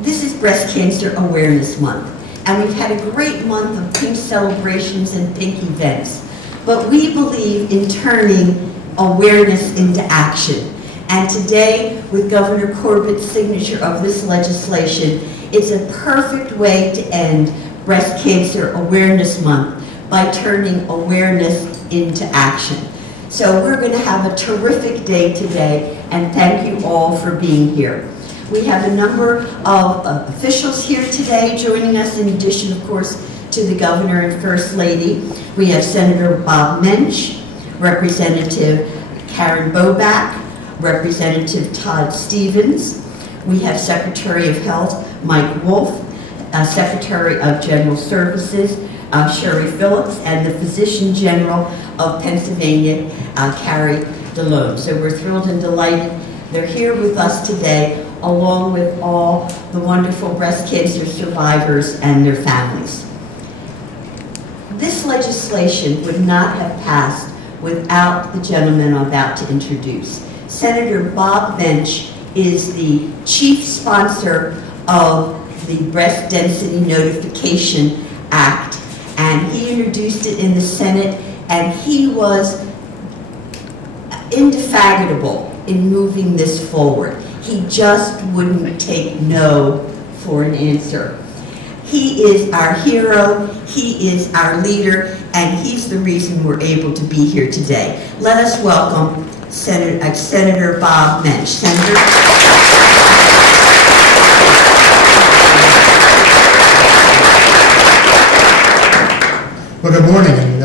This is Breast Cancer Awareness Month, and we've had a great month of pink celebrations and pink events. But we believe in turning awareness into action. And today, with Governor Corbett's signature of this legislation, it's a perfect way to end Breast Cancer Awareness Month by turning awareness into action. So we're going to have a terrific day today, and thank you all for being here. We have a number of officials here today joining us, in addition, of course, to the Governor and First Lady. We have Senator Bob Mensch, Representative Karen Boback, Representative Todd Stevens. We have Secretary of Health Mike Wolf, Secretary of General Services Sherry Phillips, and the Physician General of Pennsylvania, Carrie DeLone. So we're thrilled and delighted they're here with us today, along with all the wonderful breast cancer survivors and their families. This legislation would not have passed without the gentleman I'm about to introduce. Senator Bob Mensch is the chief sponsor of the Breast Density Notification Act, and he introduced it in the Senate, and he was indefatigable in moving this forward. He just wouldn't take no for an answer. He is our hero, he is our leader, and he's the reason we're able to be here today. Let us welcome Senator Bob Mensch. Senator. Well, good morning, and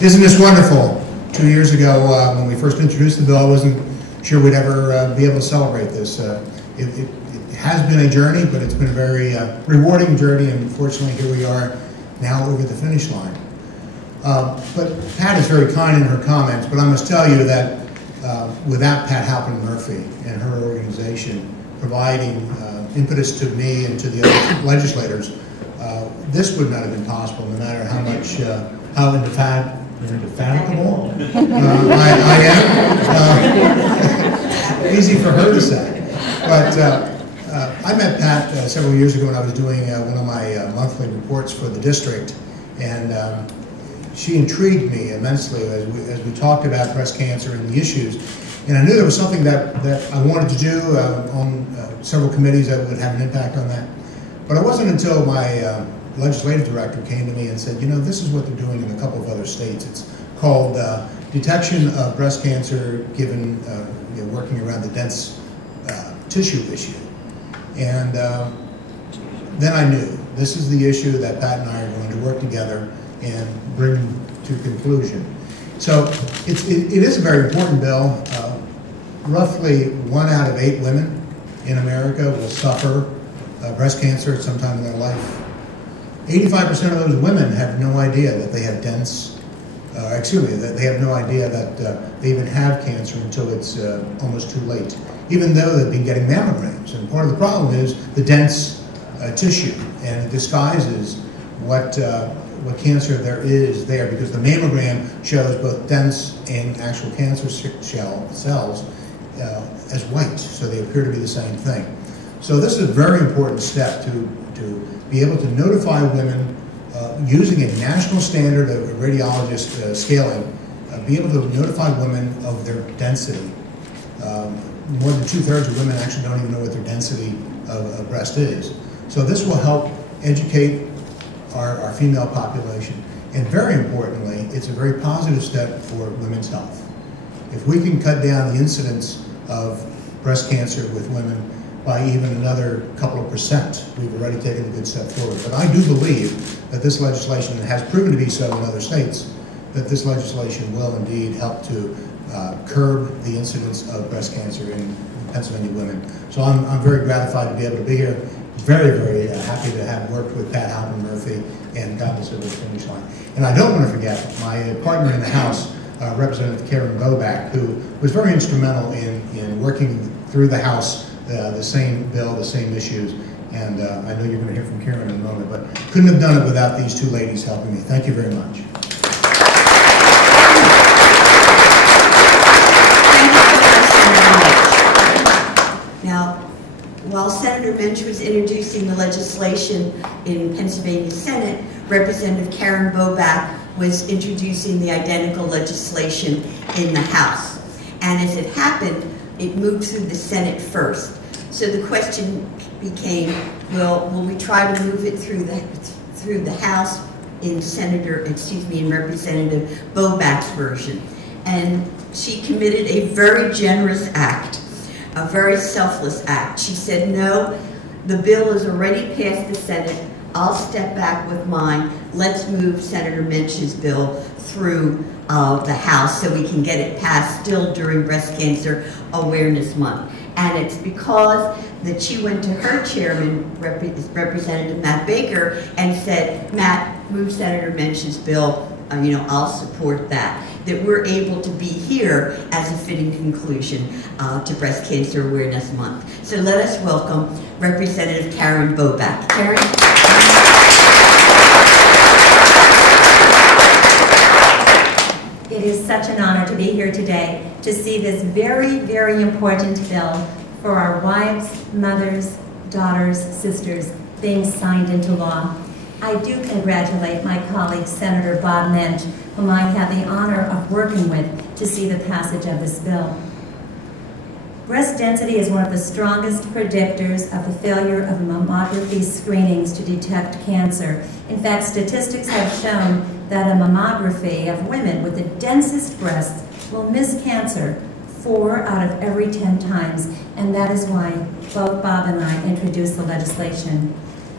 isn't this wonderful? 2 years ago, when we first introduced the bill, I wasn't sure we'd ever be able to celebrate this. It has been a journey, but it's been a very rewarding journey, and fortunately here we are now over the finish line. But Pat is very kind in her comments, but I must tell you that without Pat Halpin-Murphy and her organization providing impetus to me and to the other legislators, this would not have been possible, no matter how much, how indefatigable I am. Easy for her to say. But I met Pat several years ago when I was doing one of my monthly reports for the district, and she intrigued me immensely as we talked about breast cancer and the issues. And I knew there was something that I wanted to do on several committees that would have an impact on that. But it wasn't until my legislative director came to me and said, you know, this is what they're doing in a couple of other states. It's called detection of breast cancer given you know, working around the dense tissue issue. And then I knew this is the issue that Pat and I are going to work together and bring to conclusion. So it is a very important bill. Roughly 1 out of 8 women in America will suffer breast cancer at some time in their life. 85% of those women have no idea that they have that they have no idea that they even have cancer until it's almost too late, even though they've been getting mammograms. And part of the problem is the dense tissue, and it disguises what cancer there is there, because the mammogram shows both dense and actual cancer cells as white, so they appear to be the same thing. So this is a very important step to be able to notify women using a national standard of radiologist scaling, be able to notify women of their density. More than 2/3 of women actually don't even know what their density of breast is. So this will help educate our female population. And very importantly, it's a very positive step for women's health. If we can cut down the incidence of breast cancer with women by even another couple of %, we've already taken a good step forward. But I do believe that this legislation, and has proven to be so in other states, that this legislation will indeed help to curb the incidence of breast cancer in Pennsylvania women. So I'm very gratified to be able to be here. Very, very happy to have worked with Pat Halpin-Murphy and gotten this over the finish line. And I don't want to forget my partner in the House, Representative Karen Boback, who was very instrumental in working through the House the same bill, the same issues. And I know you're going to hear from Karen in a moment, but couldn't have done it without these two ladies helping me. Thank you very much. Now, while Senator Mensch was introducing the legislation in Pennsylvania Senate, Representative Karen Boback was introducing the identical legislation in the House. And as it happened, it moved through the Senate first. So the question became, well, will we try to move it through the House in Representative Boback's version? And she committed a very generous act, a very selfless act. She said, no, the bill is already passed the Senate. I'll step back with mine. Let's move Senator Mensch's bill through the House so we can get it passed still during Breast Cancer Awareness Month. And it's because that she went to her chairman, Representative Matt Baker, and said, Matt, move Senator Mensch's bill, I'll support that. That we're able to be here as a fitting conclusion to Breast Cancer Awareness Month. So let us welcome Representative Karen Boback. Karen? It is such an honor to be here today to see this very, very important bill for our wives, mothers, daughters, sisters being signed into law. I do congratulate my colleague, Senator Bob Mensch, whom I have the honor of working with to see the passage of this bill. Breast density is one of the strongest predictors of the failure of mammography screenings to detect cancer. In fact, statistics have shown that a mammography of women with the densest breasts will miss cancer 4 out of every 10 times, and that is why both Bob and I introduced the legislation.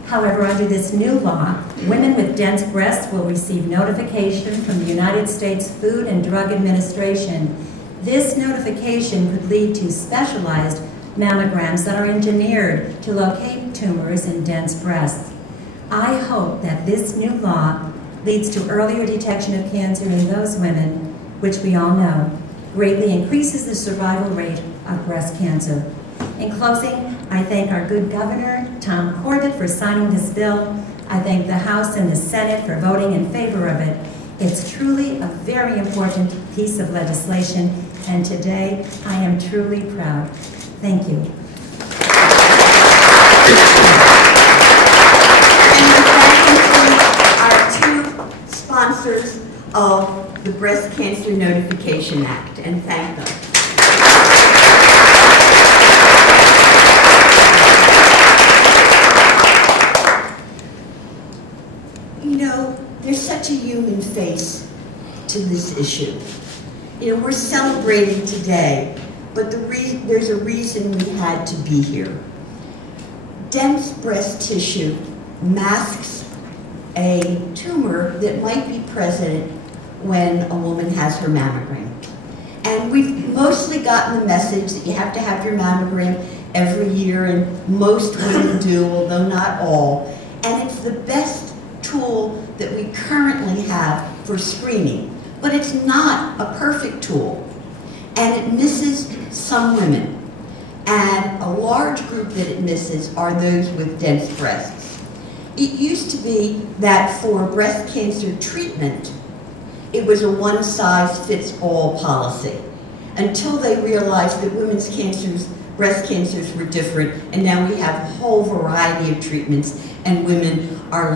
However, under this new law, women with dense breasts will receive notification from the United States Food and Drug Administration. This notification could lead to specialized mammograms that are engineered to locate tumors in dense breasts. I hope that this new law leads to earlier detection of cancer in those women, which we all know greatly increases the survival rate of breast cancer. In closing, I thank our good governor, Tom Corbett, for signing this bill. I thank the House and the Senate for voting in favor of it. It's truly a very important piece of legislation, and today I am truly proud. Thank you. And thank you to our 2 sponsors of the Breast Cancer Notification Act, and thank them. There's such a human face to this issue. We're celebrating today, but there's a reason we had to be here. Dense breast tissue masks a tumor that might be present when a woman has her mammogram. And we've mostly gotten the message that you have to have your mammogram every year, and most women do, although not all. And it's the best tool that we currently have for screening, but it's not a perfect tool, and it misses some women, and a large group that it misses are those with dense breasts. It used to be that for breast cancer treatment, it was a one-size-fits-all policy, until they realized that women's cancers, breast cancers were different, and now we have a whole variety of treatments, and women are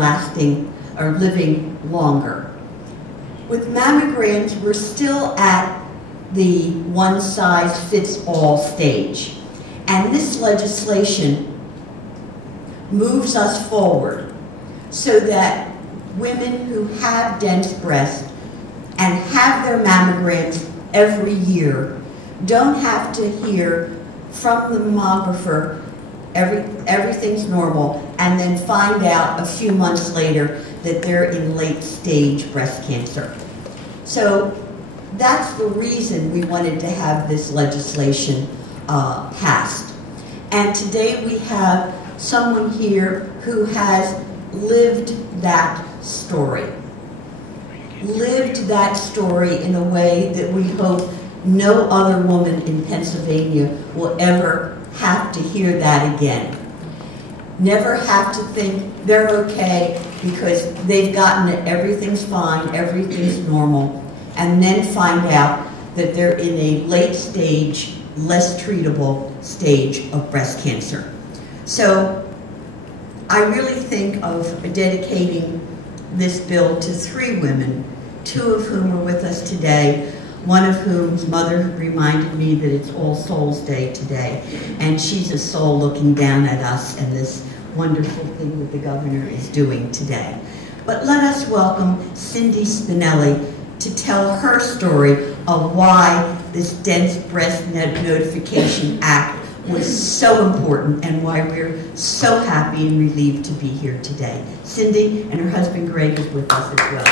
living longer. With mammograms, we're still at the one-size-fits-all stage. And this legislation moves us forward so that women who have dense breasts and have their mammograms every year don't have to hear from the mammographer everything's normal, and then find out a few months later that they're in late-stage breast cancer. So that's the reason we wanted to have this legislation passed. And today we have someone here who has lived that story. Lived that story in a way that we hope no other woman in Pennsylvania will ever have to hear that again. Never have to think they're okay because they've gotten it, everything's fine, everything's normal, and then find out that they're in a late stage, less treatable stage of breast cancer. So I really think of dedicating this bill to 3 women, 2 of whom are with us today, one of whom's mother reminded me that it's All Souls Day today, and she's a soul looking down at us and this wonderful thing that the governor is doing today. But let us welcome Cindy Spinelli to tell her story of why this Dense Breast Notification Act was so important and why we're so happy and relieved to be here today. Cindy and her husband Greg is with us as well.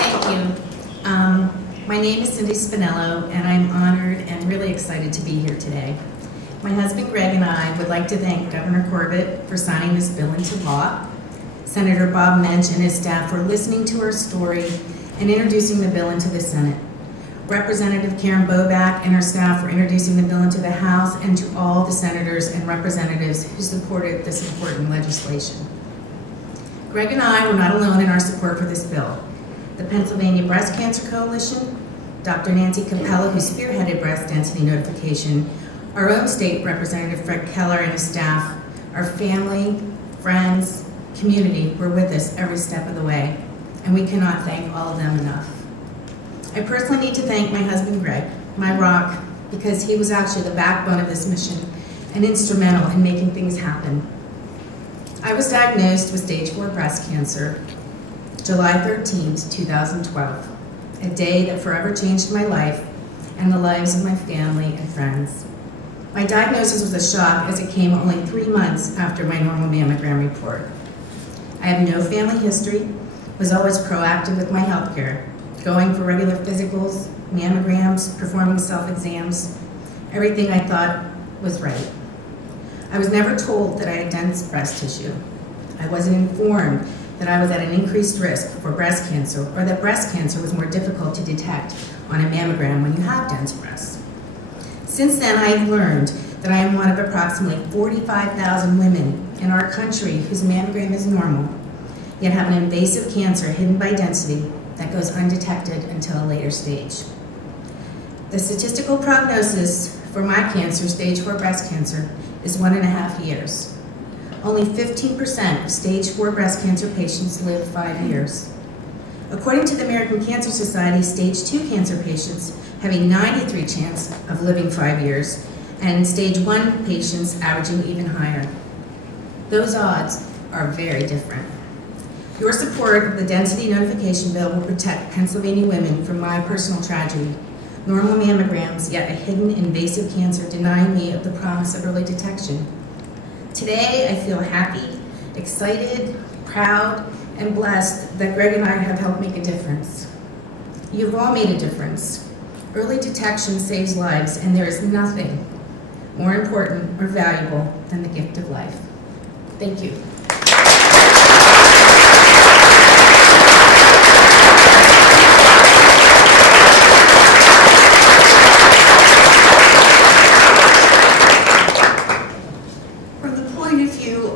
Thank you. My name is Cindy Spinello, and I'm honored and really excited to be here today. My husband Greg and I would like to thank Governor Corbett for signing this bill into law, Senator Bob Mensch and his staff for listening to our story and introducing the bill into the Senate, Representative Karen Boback and her staff for introducing the bill into the House, and to all the senators and representatives who supported this important legislation. Greg and I were not alone in our support for this bill. The Pennsylvania Breast Cancer Coalition, Dr. Nancy Capella, who spearheaded breast density notification, our own state representative Fred Keller and his staff, our family, friends, community were with us every step of the way, and we cannot thank all of them enough. I personally need to thank my husband Greg, my rock, because he was actually the backbone of this mission and instrumental in making things happen. I was diagnosed with stage 4 breast cancer July 13th, 2012, a day that forever changed my life and the lives of my family and friends. My diagnosis was a shock as it came only 3 months after my normal mammogram report. I have no family history, was always proactive with my health care, going for regular physicals, mammograms, performing self-exams, everything I thought was right. I was never told that I had dense breast tissue. I wasn't informed that I was at an increased risk for breast cancer, or that breast cancer was more difficult to detect on a mammogram when you have dense breasts. Since then, I have learned that I am one of approximately 45,000 women in our country whose mammogram is normal, yet have an invasive cancer hidden by density that goes undetected until a later stage. The statistical prognosis for my cancer, stage 4 breast cancer, is 1.5 years. Only 15% of stage 4 breast cancer patients live 5 years. According to the American Cancer Society, stage 2 cancer patients have a 93% chance of living 5 years, and stage 1 patients averaging even higher. Those odds are very different. Your support of the density notification bill will protect Pennsylvania women from my personal tragedy, normal mammograms, yet a hidden invasive cancer denying me of the promise of early detection. Today, I feel happy, excited, proud, and blessed that Greg and I have helped make a difference. You've all made a difference. Early detection saves lives, and there is nothing more important or valuable than the gift of life. Thank you.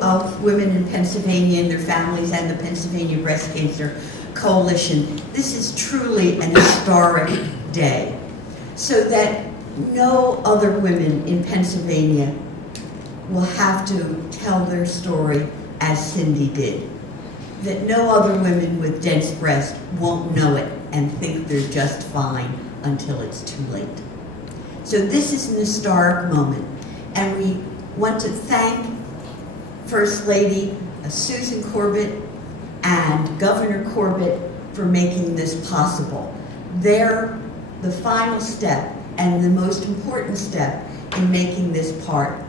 Of women in Pennsylvania and their families and the Pennsylvania Breast Cancer Coalition, this is truly an historic day, so that no other women in Pennsylvania will have to tell their story as Cindy did, that no other women with dense breast won't know it and think they're just fine until it's too late. So this is an historic moment, and we want to thank First Lady Susan Corbett and Governor Corbett for making this possible. They're the final step and the most important step in making this part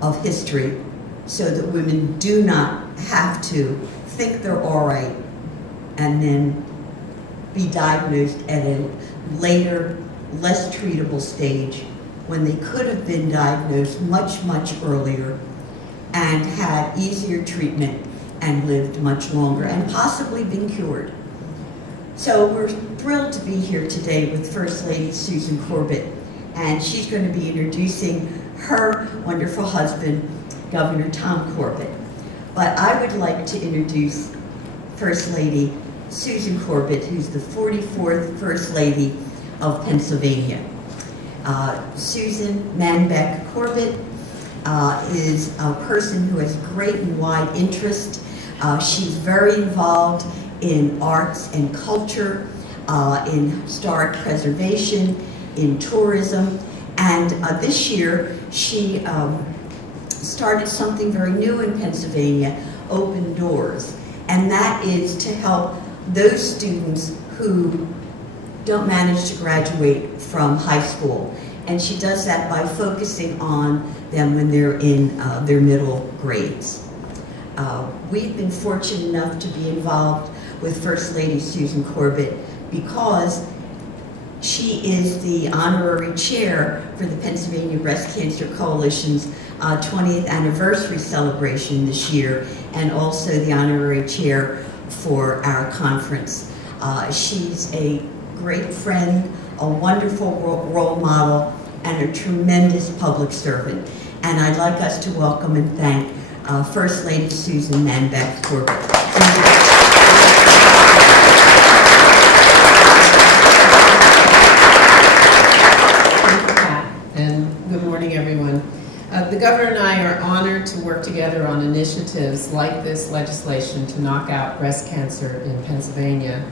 of history, so that women do not have to think they're all right and then be diagnosed at a later, less treatable stage when they could have been diagnosed much, much earlier and had easier treatment and lived much longer and possibly been cured. So we're thrilled to be here today with First Lady Susan Corbett, and she's going to be introducing her wonderful husband, Governor Tom Corbett. But I would like to introduce First Lady Susan Corbett, who's the 44th First Lady of Pennsylvania. Susan Manbeck Corbett is a person who has great and wide interest. She's very involved in arts and culture, in historic preservation, in tourism, and this year she started something very new in Pennsylvania, Open Doors, and that is to help those students who don't manage to graduate from high school. And she does that by focusing on them when they're in their middle grades. We've been fortunate enough to be involved with First Lady Susan Corbett because she is the honorary chair for the Pennsylvania Breast Cancer Coalition's 20th anniversary celebration this year, and also the honorary chair for our conference. She's a great friend, a wonderful role model, and a tremendous public servant. And I'd like us to welcome and thank First Lady Susan Manbeck Corbett. Good morning, everyone. The governor and I are honored to work together on initiatives like this legislation to knock out breast cancer in Pennsylvania.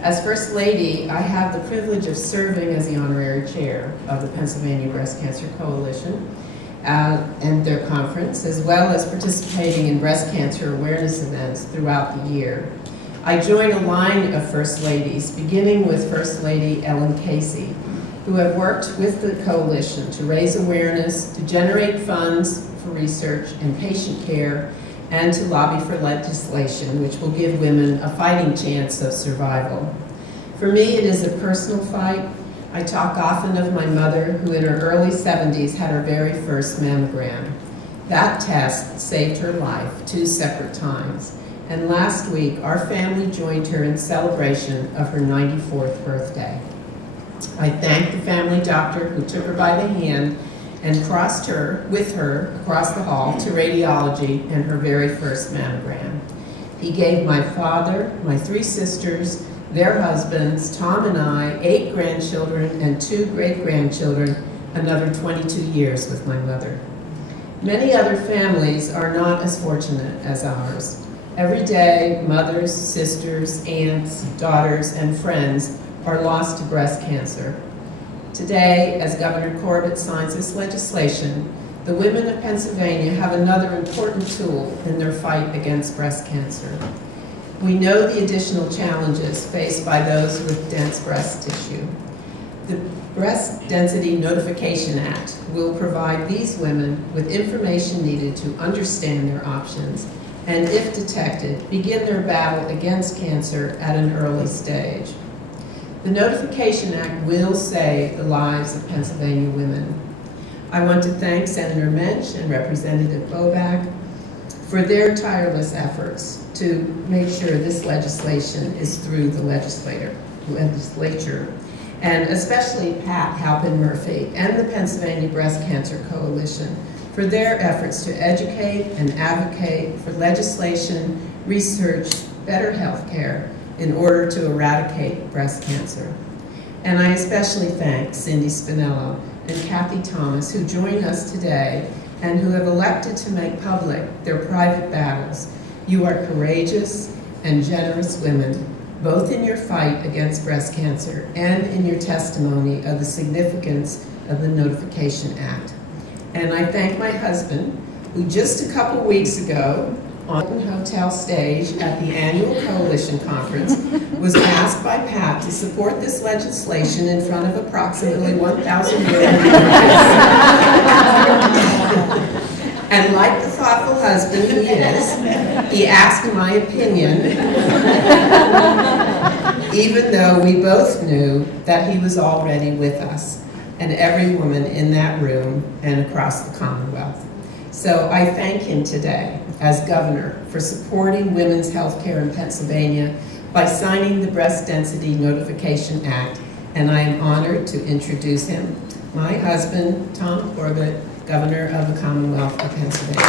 As First Lady, I have the privilege of serving as the honorary chair of the Pennsylvania Breast Cancer Coalition and their conference, as well as participating in breast cancer awareness events throughout the year. I join a line of First Ladies, beginning with First Lady Ellen Casey, who have worked with the coalition to raise awareness, to generate funds for research and patient care, and to lobby for legislation which will give women a fighting chance of survival. For me, it is a personal fight. I talk often of my mother, who in her early 70s had her very first mammogram. That test saved her life 2 separate times. And last week, our family joined her in celebration of her 94th birthday. I thank the family doctor who took her by the hand and crossed her with her across the hall to radiology and her very first mammogram. He gave my father, my 3 sisters, their husbands, Tom and I, 8 grandchildren and 2 great-grandchildren, another 22 years with my mother. Many other families are not as fortunate as ours. Every day, mothers, sisters, aunts, daughters, and friends are lost to breast cancer. Today, as Governor Corbett signs this legislation, the women of Pennsylvania have another important tool in their fight against breast cancer. We know the additional challenges faced by those with dense breast tissue. The Breast Density Notification Act will provide these women with information needed to understand their options and, if detected, begin their battle against cancer at an early stage. The Notification Act will save the lives of Pennsylvania women. I want to thank Senator Mensch and Representative Bobak for their tireless efforts to make sure this legislation is through the legislature, and especially Pat Halpin-Murphy and the Pennsylvania Breast Cancer Coalition for their efforts to educate and advocate for legislation, research, better health care, in order to eradicate breast cancer. And I especially thank Cindy Spinello and Kathy Thomas, who join us today and who have elected to make public their private battles. You are courageous and generous women, both in your fight against breast cancer and in your testimony of the significance of the Notification Act. And I thank my husband, who just a couple weeks ago, on the hotel stage at the annual coalition conference, was asked by Pat to support this legislation in front of approximately 1,000 women. And like the thoughtful husband he is, he asked my opinion, even though we both knew that he was already with us, and every woman in that room and across the Commonwealth. So I thank him today as governor for supporting women's health care in Pennsylvania by signing the Breast Density Notification Act, and I am honored to introduce him, my husband, Tom Corbett, Governor of the Commonwealth of Pennsylvania.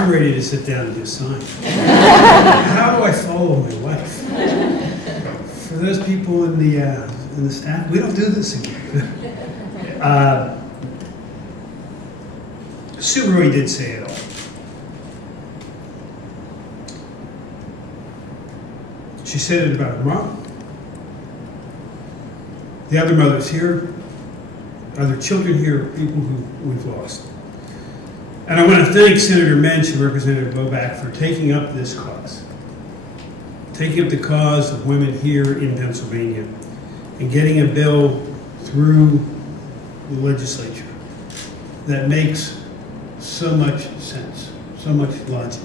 I'm ready to sit down and just sign. How do I follow my wife? For those people in the staff, we don't do this again. Sue really did say it all. She said it about her mom, the other mothers here, other children here, people who we've lost. And I want to thank Senator Mensch and Representative Boback for taking up this cause, taking up the cause of women here in Pennsylvania and getting a bill through the legislature that makes so much sense, so much logic.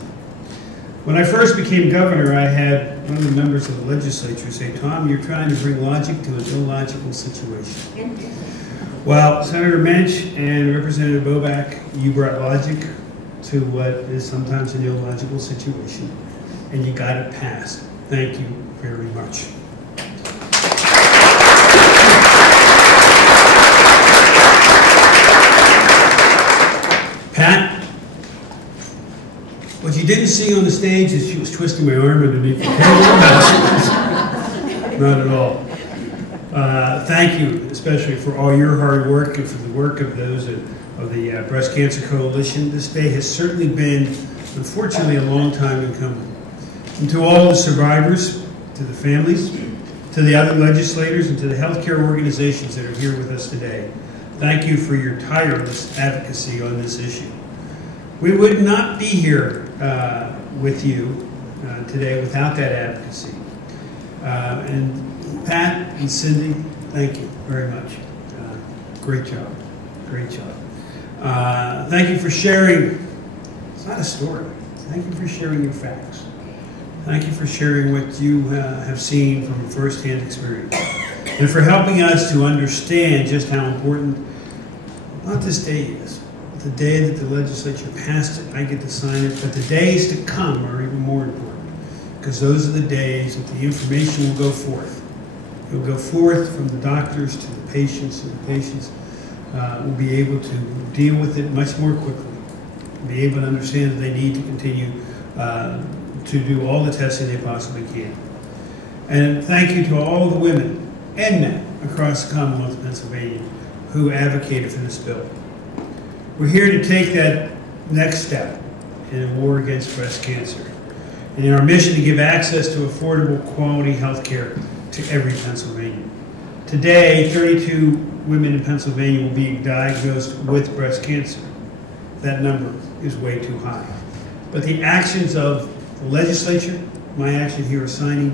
When I first became governor, I had one of the members of the legislature say, "Tom, you're trying to bring logic to an illogical situation." Well, Senator Mensch and Representative Boback, you brought logic to what is sometimes an illogical situation, and you got it passed. Thank you very much. Pat? What you didn't see on the stage is she was twisting my arm underneath the table. Not at all. Thank you, especially for all your hard work and for the work of those of the Breast Cancer Coalition. This day has certainly been, unfortunately, a long time in coming. And to all the survivors, to the families, to the other legislators, and to the healthcare organizations that are here with us today, thank you for your tireless advocacy on this issue. We would not be here with you today without that advocacy. And Pat and Cindy, thank you very much. Great job. Great job. Thank you for sharing. It's not a story. Thank you for sharing your facts. Thank you for sharing what you have seen from firsthand experience. And for helping us to understand just how important, not this day is, but the day that the legislature passed it, I get to sign it, but the days to come are even more important. Because those are the days that the information will go forth. It will go forth from the doctors to the patients, and the patients will be able to deal with it much more quickly, be able to understand that they need to continue to do all the testing they possibly can. And thank you to all the women and men across the Commonwealth of Pennsylvania who advocated for this bill. We're here to take that next step in a war against breast cancer, and in our mission to give access to affordable, quality health care to every Pennsylvanian. Today, 32 women in Pennsylvania will be diagnosed with breast cancer. That number is way too high. But the actions of the legislature, my action here is signing,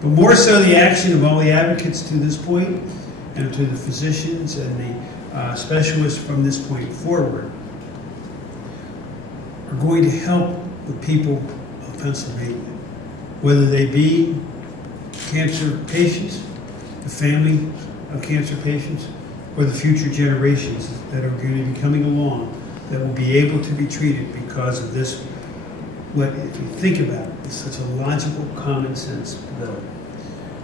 but more so the action of all the advocates to this point, and to the physicians and the specialists from this point forward, are going to help the people of Pennsylvania, whether they be cancer patients, the family of cancer patients, or the future generations that are going to be coming along that will be able to be treated because of this, what, if you think about it, is such a logical, common sense bill.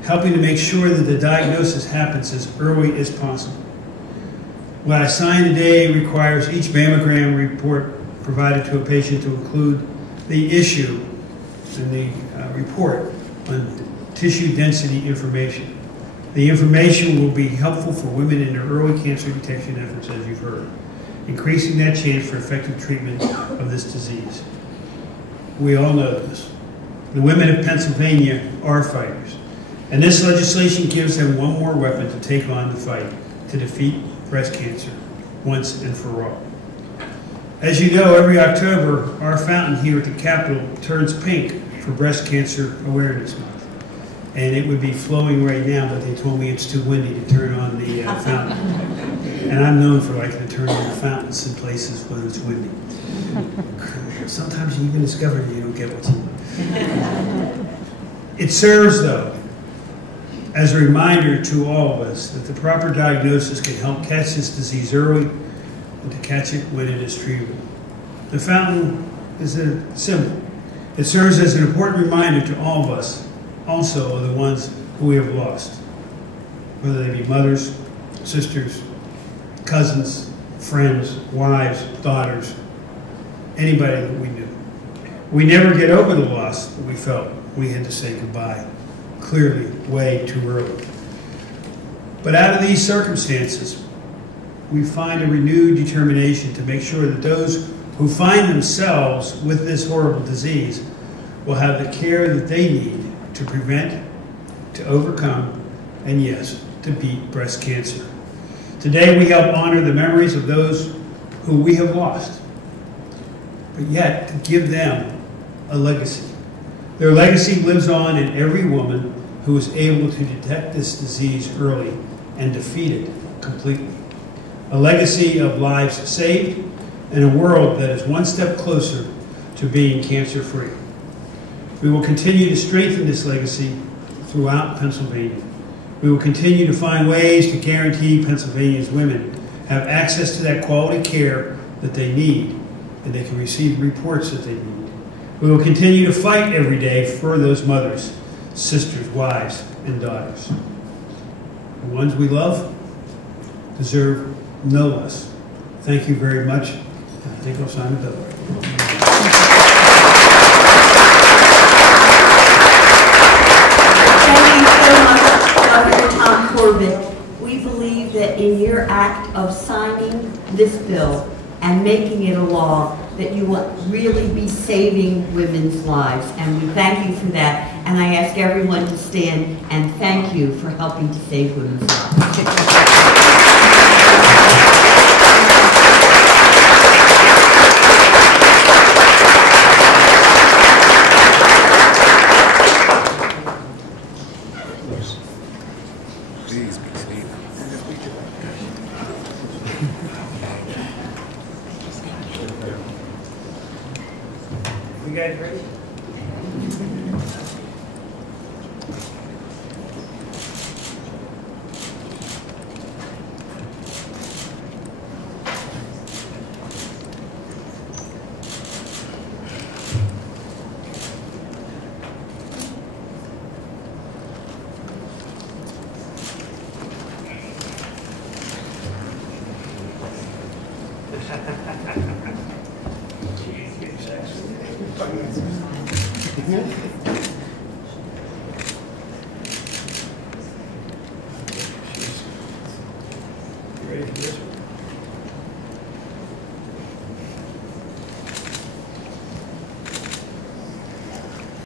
Helping to make sure that the diagnosis happens as early as possible. What I signed today requires each mammogram report provided to a patient to include the issue in the report on tissue density information. The information will be helpful for women in their early cancer detection efforts, as you've heard, increasing that chance for effective treatment of this disease. We all know this. The women of Pennsylvania are fighters, and this legislation gives them one more weapon to take on the fight to defeat breast cancer once and for all. As you know, every October, our fountain here at the Capitol turns pink for Breast Cancer Awareness Month. And it would be flowing right now, but they told me it's too windy to turn on the fountain. And I'm known for liking to turn on the fountains in places when it's windy. Sometimes even as governor, you don't get what you want. It serves, though, as a reminder to all of us that the proper diagnosis can help catch this disease early and to catch it when it is treatable. The fountain is a symbol. It serves as an important reminder to all of us, also of the ones who we have lost, whether they be mothers, sisters, cousins, friends, wives, daughters, anybody that we knew. We never get over the loss that we felt we had to say goodbye, clearly way too early. But out of these circumstances, we find a renewed determination to make sure that those who find themselves with this horrible disease will have the care that they need to prevent, to overcome, and yes, to beat breast cancer. Today we help honor the memories of those who we have lost, but yet to give them a legacy. Their legacy lives on in every woman who is able to detect this disease early and defeat it completely. A legacy of lives saved and a world that is one step closer to being cancer-free. We will continue to strengthen this legacy throughout Pennsylvania. We will continue to find ways to guarantee Pennsylvania's women have access to that quality care that they need, and they can receive reports that they need. We will continue to fight every day for those mothers, sisters, wives, and daughters. The ones we love deserve no less. Thank you very much. I think I'll sign the bill. Thank you so much, Governor Tom Corbett. We believe that in your act of signing this bill and making it a law, that you will really be saving women's lives. And we thank you for that. And I ask everyone to stand and thank you for helping to save women's lives. You guys ready?